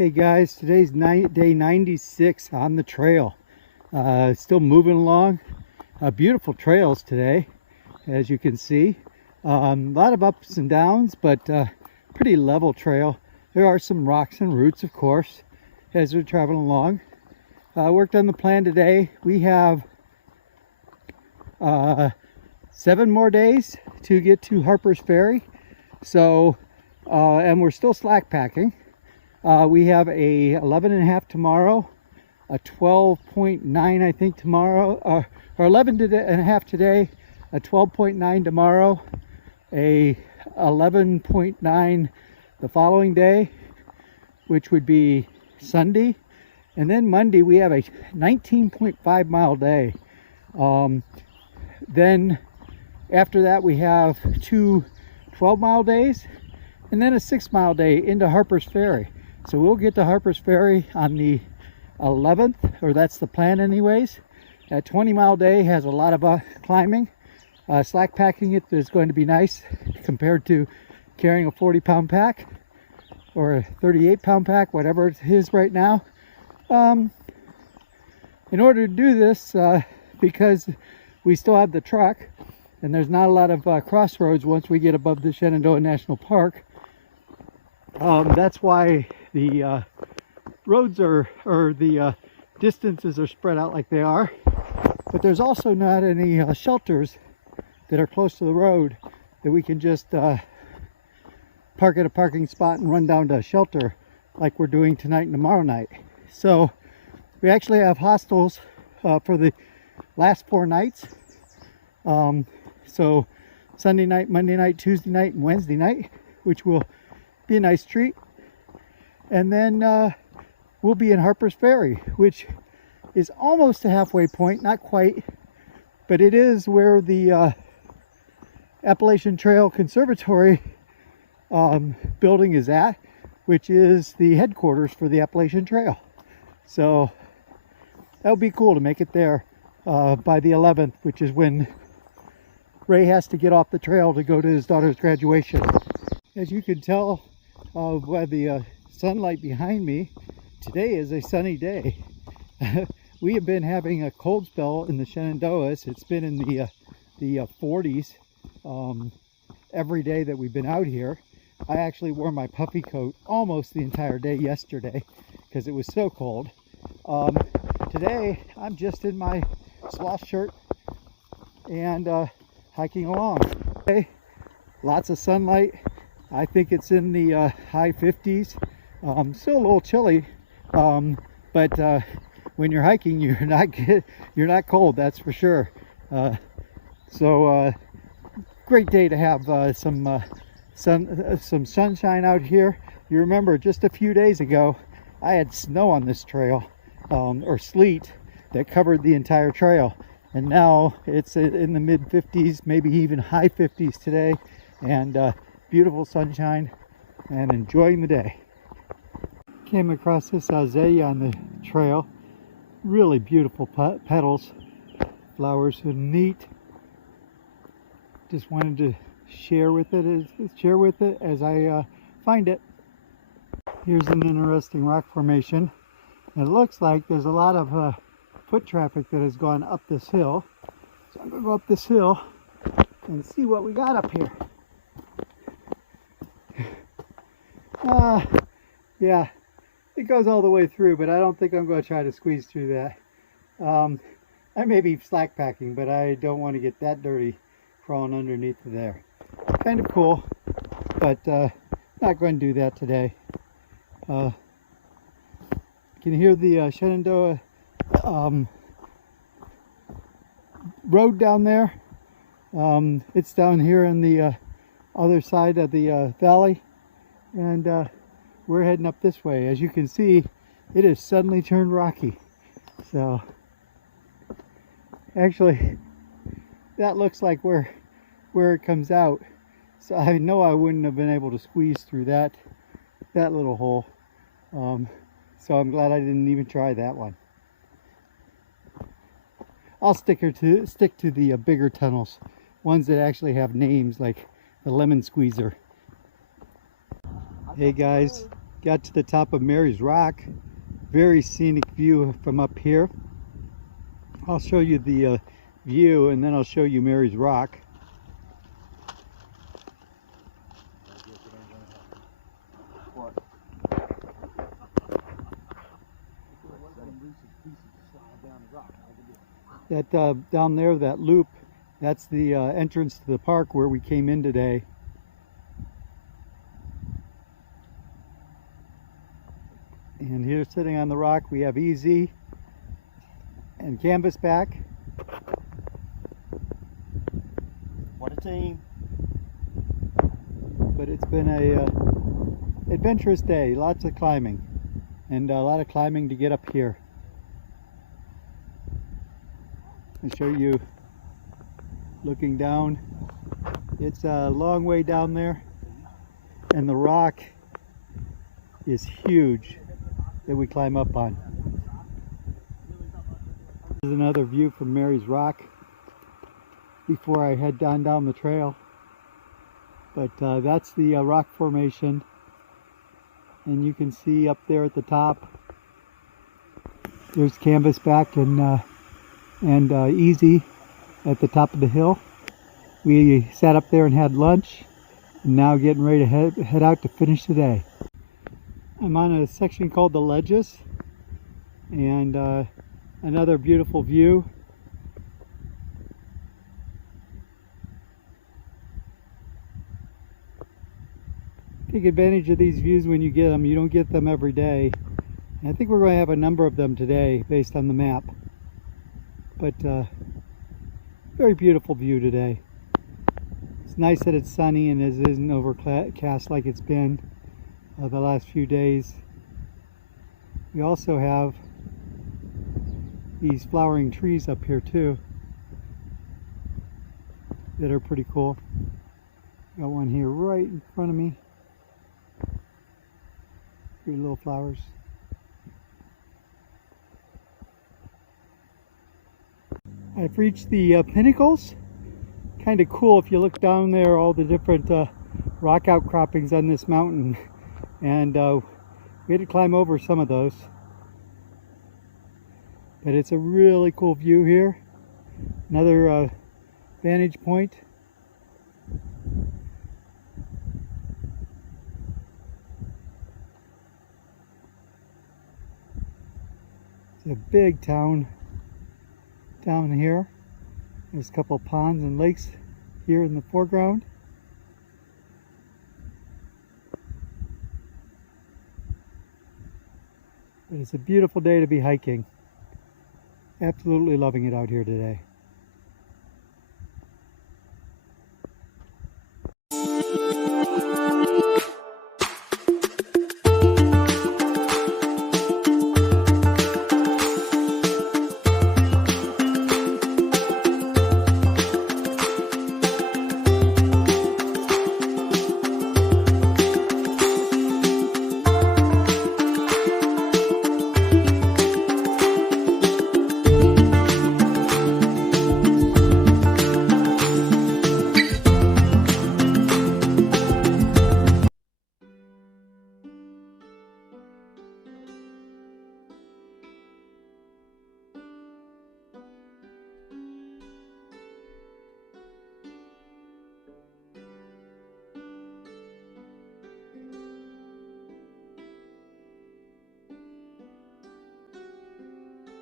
Hey guys, today's day 96 on the trail. Still moving along. Beautiful trails today, as you can see. A lot of ups and downs, but pretty level trail. There are some rocks and roots, of course, as we're traveling along. Worked on the plan today. We have 7 more days to get to Harper's Ferry. So, and we're still slack packing. We have a 11.5 tomorrow, a 12.9 I think tomorrow, or 11.5 today, a 12.9 tomorrow, a 11.9 the following day, which would be Sunday, and then Monday we have a 19.5 mile day. Then after that we have 2 12-mile days, and then a 6-mile day into Harper's Ferry. So we'll get to Harper's Ferry on the 11th, or that's the plan anyways. That 20-mile day has a lot of climbing. Slack packing it is going to be nice compared to carrying a 40-pound pack or a 38-pound pack, whatever it is right now. In order to do this, because we still have the truck and there's not a lot of crossroads once we get above the Shenandoah National Park, that's why the roads or the distances are spread out like they are. But there's also not any shelters that are close to the road that we can just park at a parking spot and run down to a shelter like we're doing tonight and tomorrow night. So we actually have hostels for the last 4 nights. So Sunday night, Monday night, Tuesday night, and Wednesday night, which will be a nice treat. And then we'll be in Harper's Ferry, which is almost a halfway point, not quite, but it is where the Appalachian Trail Conservatory building is at, which is the headquarters for the Appalachian Trail. So that would be cool to make it there by the 11th, which is when Ray has to get off the trail to go to his daughter's graduation. As you can tell by the sunlight behind me, today is a sunny day. We have been having a cold spell in the Shenandoahs. It's been in the 40s every day that we've been out here. I actually wore my puffy coat almost the entire day yesterday because it was so cold. Today I'm just in my sloth shirt and hiking along. Okay, lots of sunlight. I think it's in the high 50s. Still a little chilly, but when you're hiking, you're not cold. That's for sure. So great day to have some sunshine out here. You remember just a few days ago, I had snow on this trail, or sleet that covered the entire trail, and now it's in the mid 50s, maybe even high 50s today, and beautiful sunshine and enjoying the day. Came across this azalea on the trail. Really beautiful petals, flowers are neat. Just wanted to share with it as I find it. Here's an interesting rock formation. It looks like there's a lot of foot traffic that has gone up this hill. So I'm going to go up this hill and see what we got up here. Yeah, it goes all the way through, but I don't think I'm going to try to squeeze through that. I may be slack packing, but I don't want to get that dirty crawling underneath there. Kind of cool, but not going to do that today. Can you hear the Shenandoah road down there? It's down here on the other side of the valley, and we're heading up this way. As you can see, it has suddenly turned rocky. So actually that looks like where it comes out. So I know I wouldn't have been able to squeeze through that little hole. So I'm glad I didn't even try that one. I'll stick to the bigger tunnels, ones that actually have names like the lemon squeezer. Hey guys, Got to the top of Mary's Rock. Very scenic view from up here. I'll show you the view and then I'll show you Mary's Rock. That down there, that loop, that's the entrance to the park where we came in today. And here sitting on the rock we have Easy and Canvasback. What a team. But it's been a adventurous day, lots of climbing, and a lot of climbing to get up here. I'll show you looking down. It's a long way down there, and the rock is huge that we climb up on. Here's another view from Mary's Rock before I head down the trail. But that's the rock formation, and you can see up there at the top there's Canvasback and Easy at the top of the hill. We sat up there and had lunch, and now getting ready to head out to finish the day. I'm on a section called the Ledges, and another beautiful view. Take advantage of these views when you get them. You don't get them every day. And I think we're going to have a number of them today based on the map. But very beautiful view today. It's nice that it's sunny and it isn't overcast like it's been the last few days. We also have these flowering trees up here too that are pretty cool. Got one here right in front of me. Pretty little flowers. I've reached the pinnacles. Kind of cool if you look down there, all the different rock outcroppings on this mountain. And we had to climb over some of those. But it's a really cool view here. Another vantage point. It's a big town down here. There's a couple of ponds and lakes here in the foreground. But it's a beautiful day to be hiking. Absolutely loving it out here today.